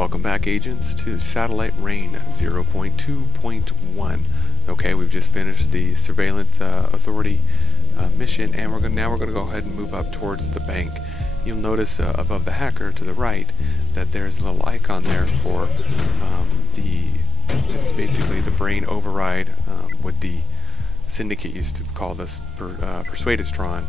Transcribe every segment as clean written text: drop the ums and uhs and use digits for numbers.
Welcome back, agents, to Satellite Reign 0.2.1. Okay, we've just finished the Surveillance Authority mission, and now we're going to go ahead and move up towards the bank. You'll notice above the hacker to the right that there's a little icon there for it's basically the brain override, what the Syndicate used to call this Persuadistron,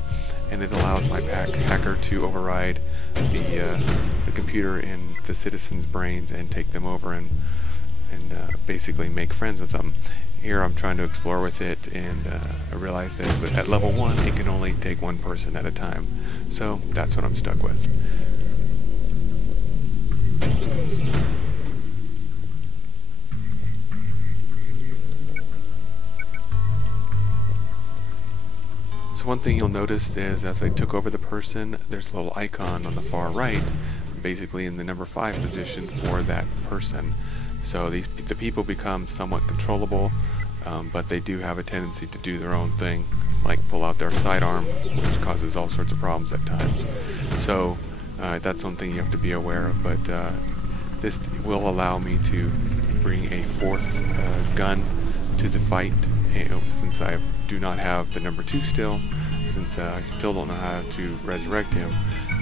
and it allows my hacker to override the computer in the citizens' brains and take them over and basically make friends with them. Here I'm trying to explore with it, and I realize that at level 1 it can only take one person at a time, so that's what I'm stuck with. So one thing you'll notice is as I took over the person, there's a little icon on the far right, basically in the number 5 position for that person. So the people become somewhat controllable, but they do have a tendency to do their own thing, like pull out their sidearm, which causes all sorts of problems at times. So that's one thing you have to be aware of, but this will allow me to bring a 4th gun to the fight, since I do not have the number 2 still, since I still don't know how to resurrect him,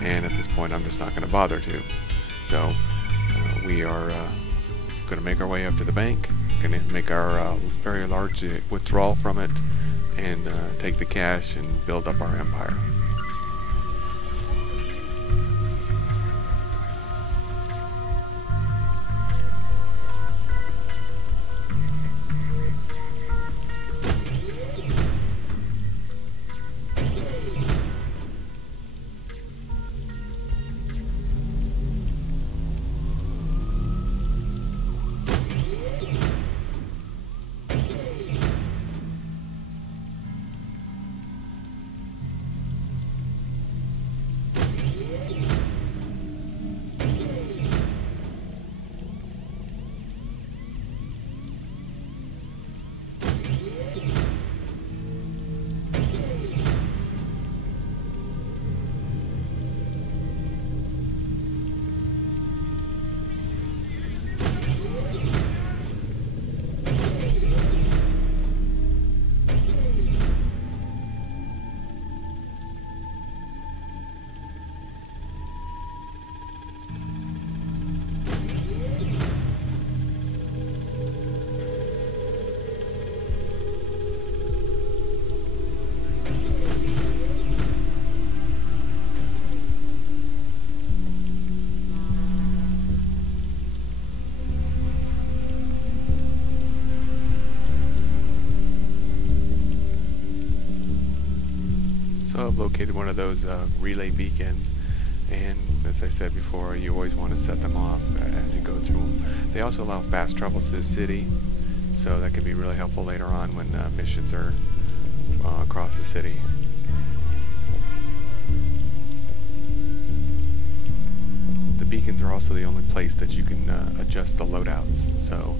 and at this point I'm just not going to bother to. So we are going to make our way up to the bank, going to make our very large withdrawal from it, and take the cash and build up our empire. So I've located one of those relay beacons, and as I said before, you always want to set them off as you go through them. They also allow fast travel to the city, so that can be really helpful later on when missions are across the city. The beacons are also the only place that you can adjust the loadouts, so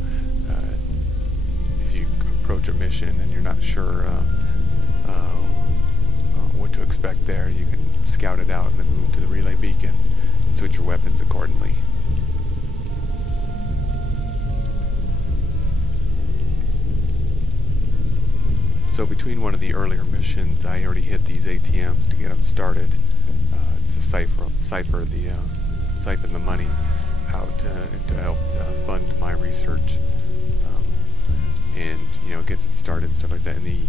if you approach a mission and you're not sure what to expect there, you can scout it out and then move to the relay beacon and switch your weapons accordingly. So between one of the earlier missions, I already hit these ATMs to get them started. It's to siphon the money out to help fund my research, and gets it started and stuff like that. In the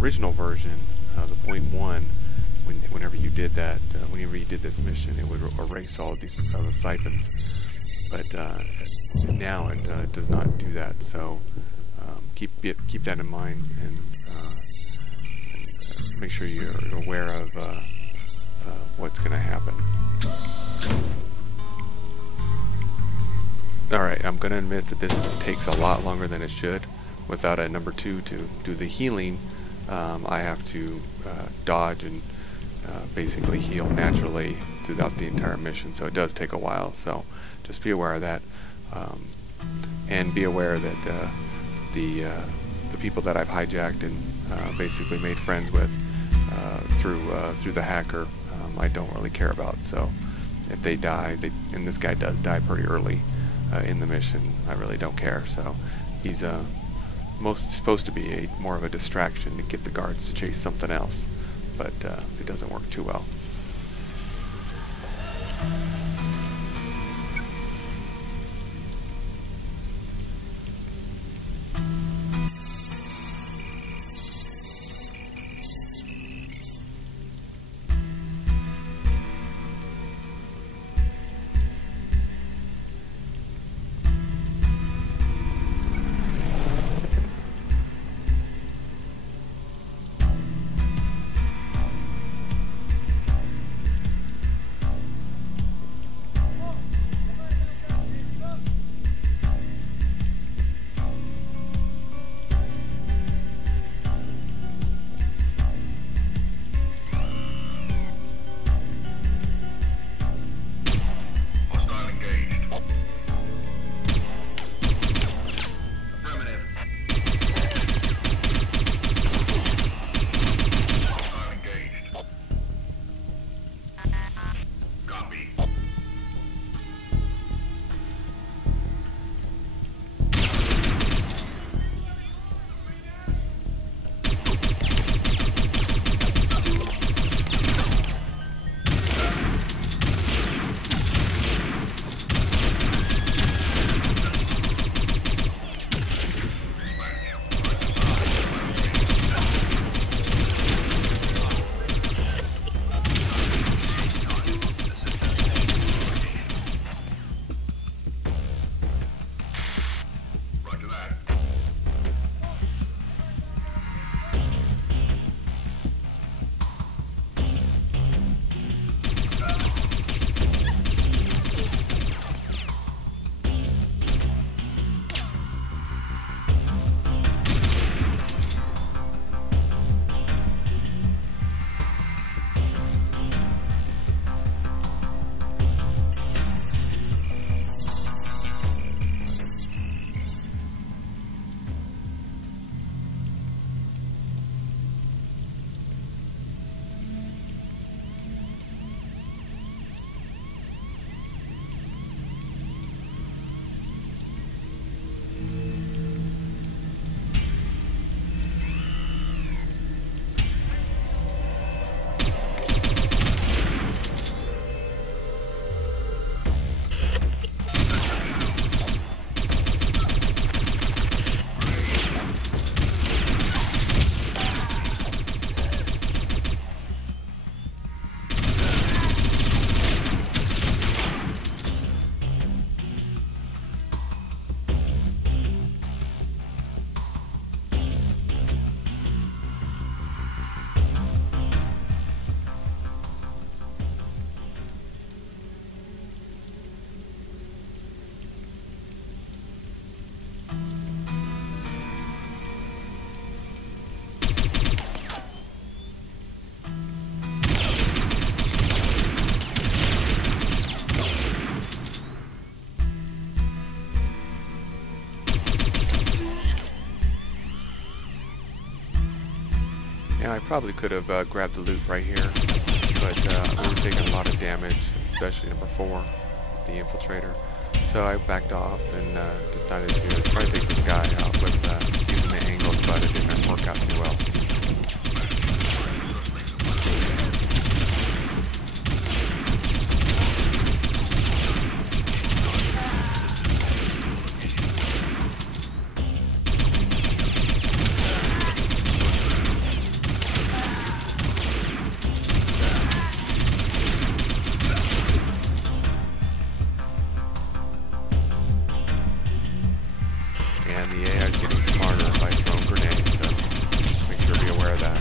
original version, the 0.1, whenever you did that, whenever you did this mission, it would erase all of these siphons. But now it does not do that. So keep that in mind, and make sure you're aware of what's going to happen. Alright, I'm going to admit that this takes a lot longer than it should. Without a number 2 to do the healing, I have to dodge and basically heal naturally throughout the entire mission, so it does take a while. So just be aware of that, and be aware that the people that I've hijacked and basically made friends with through the hacker, I don't really care about. So if they die, and this guy does die pretty early, in the mission. I really don't care. So he's supposed to be more of a distraction to get the guards to chase something else, but it doesn't work too well. Yeah, I probably could have grabbed the loot right here, but we were taking a lot of damage, especially number 4, the infiltrator. So I backed off and decided to try to take this guy out with using the angles, but it didn't work out too well. And the AI is getting smarter by throwing grenades, so make sure to be aware of that.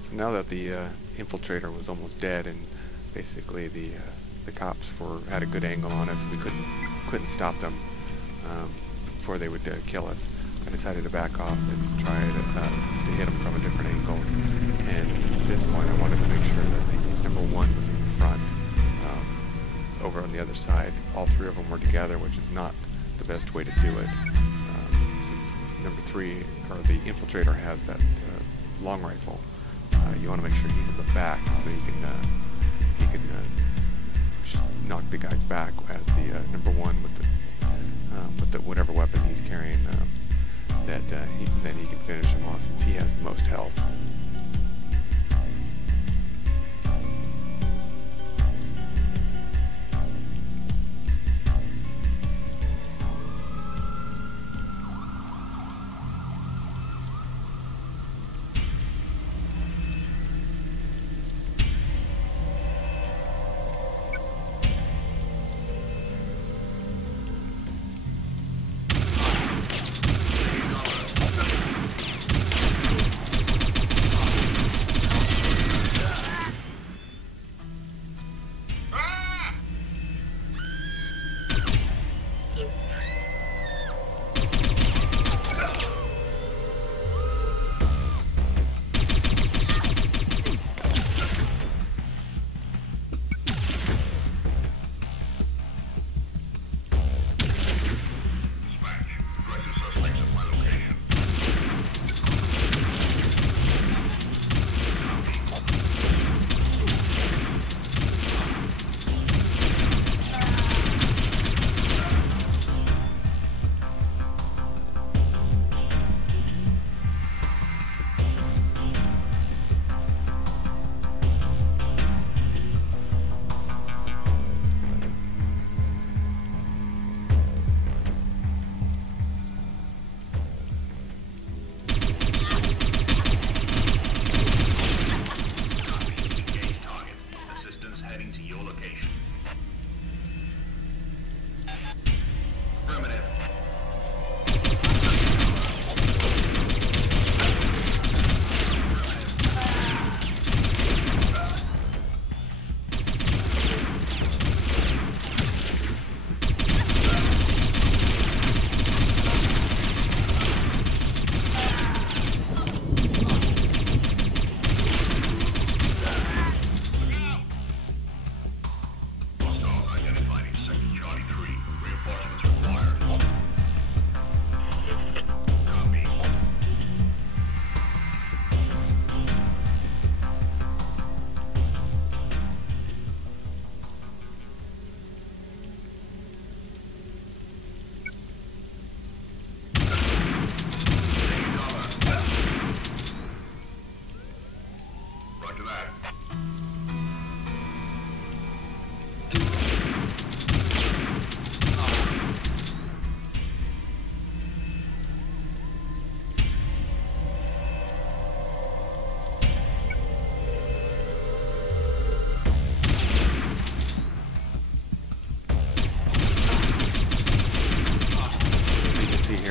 So now that the infiltrator was almost dead, and basically the cops had a good angle on us, we couldn't stop them before they would kill us. I decided to back off and try to hit him from a different angle. And at this point, I wanted to make sure that the number 1 was in the front. Over on the other side, all 3 of them were together, which is not the best way to do it. Since number 3, or the infiltrator, has that long rifle, you want to make sure he's in the back so he can knock the guys back as the number 1 with the whatever weapon he's carrying, then he can finish him off since he has the most health.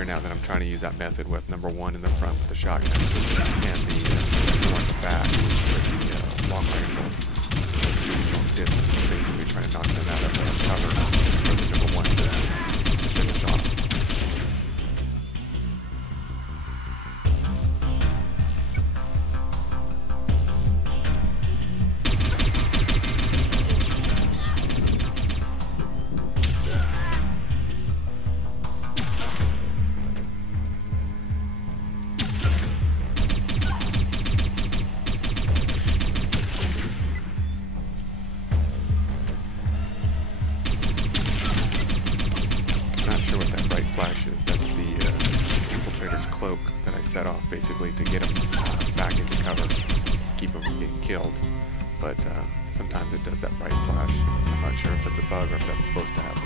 Now that I'm trying to use that method with number 1 in the front with the shotgun and the one in the back with the long rifle shooting long distance, basically trying to knock them out of their cover for the number 1 to finish off. Flashes. That's the infiltrator's cloak that I set off basically to get him back into cover, keep him from being killed. But sometimes it does that bright flash. I'm not sure if that's a bug or if that's supposed to happen.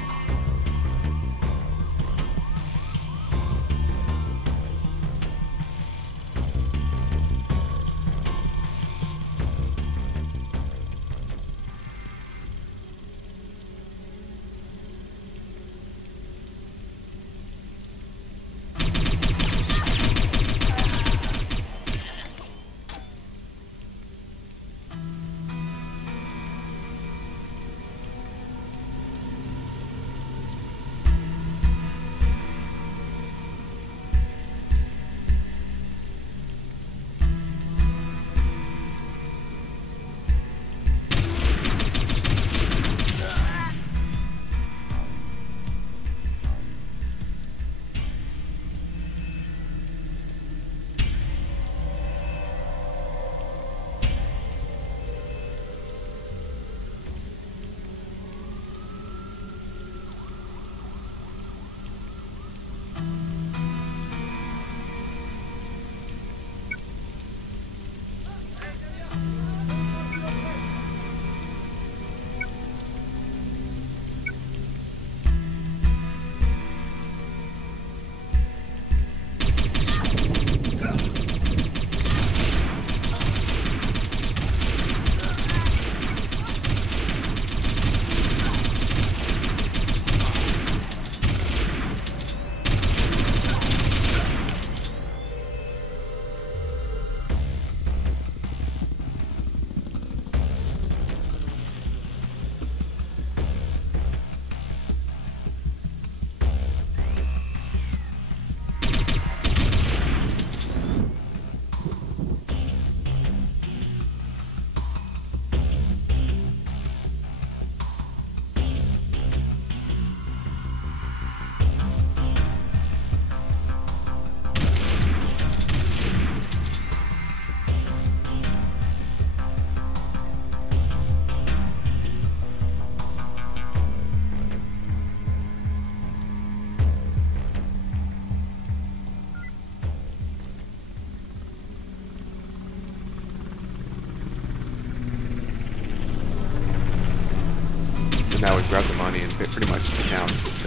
pretty much the town, just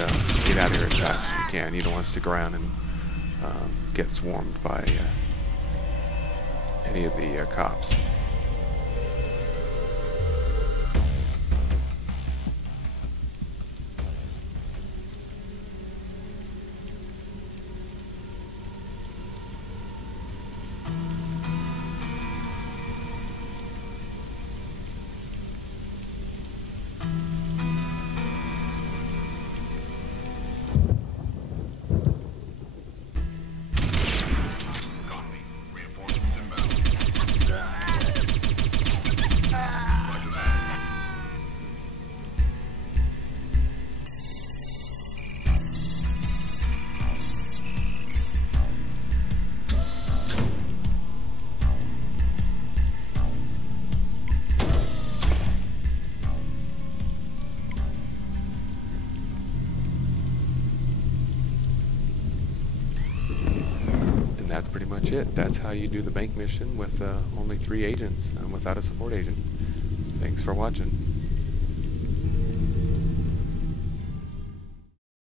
get out of here as fast as you can. You don't want to stick around and get swarmed by any of the cops. That's pretty much it. That's how you do the bank mission with only 3 agents and without a support agent. Thanks for watching.